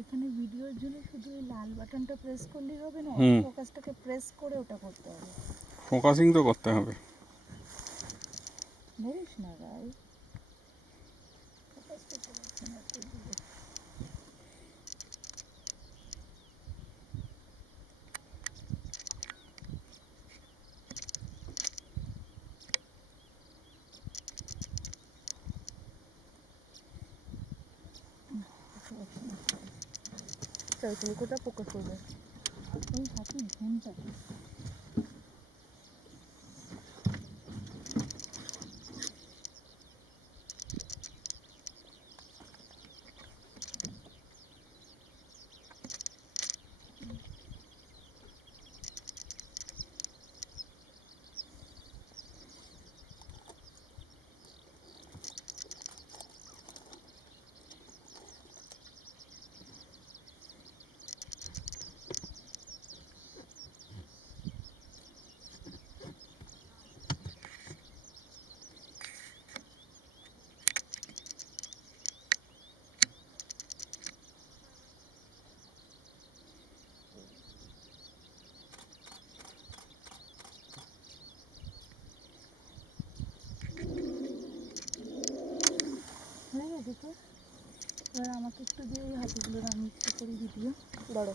এখানে ভিডিওর জন্য শুধু এই লাল বাটনটা প্রেস করলেই হবে না, ফোকাসটাকে প্রেস করে ওটা করতে হবে। ফোকাসিং তো করতে হবে। ধরিস না ভাই, ফোকাস করতে পারছি না তো দিকে। তুমি কোথায় ফোকাস করবে? ওই হাতি ঘুমটাকে হয়ে গেছে তো। এবার আমাকে একটু দিয়ে ওই হাতিগুলোর আমি একটু করি ভিডিও। বড়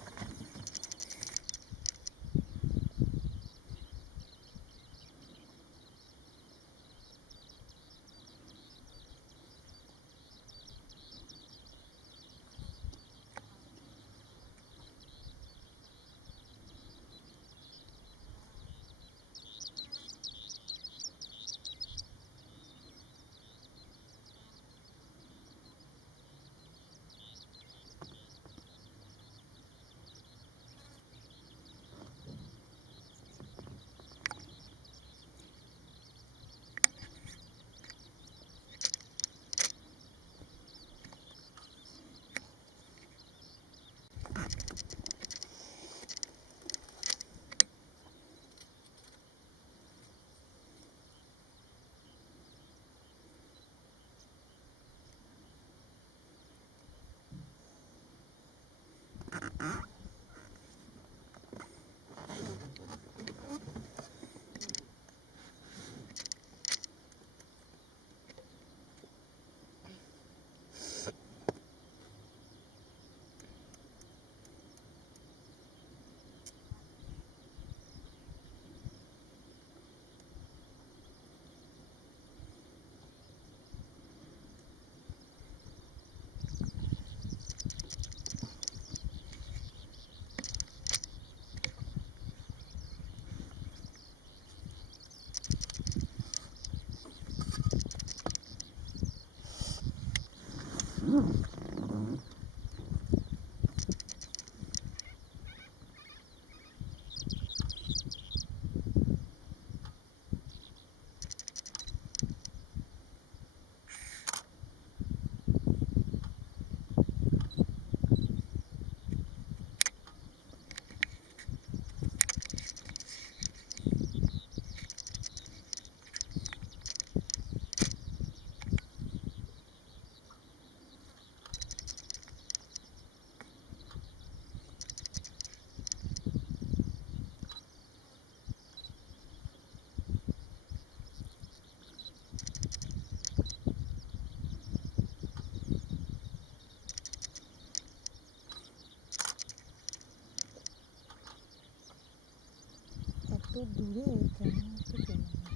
এত দূরে কেন এত পেলাম না,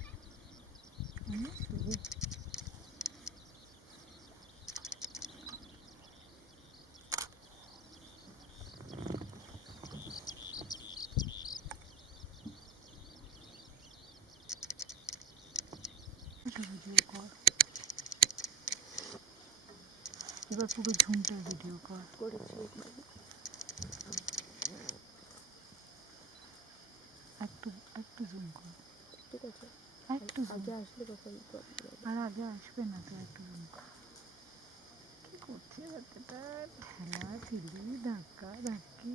অনেক দূরে। ভিডিও কর এবার, পুরো ঝুমটার ভিডিও কর। করেছি একটু একটু জুম কর, ঠিক আছে? একটু আগে আসলে তখন আর আগে আসবে না তো, একটু জুম কর। কি করছে বাচ্চাটা? ঠেলা ঠেলি, ধাক্কা ধাক্কি।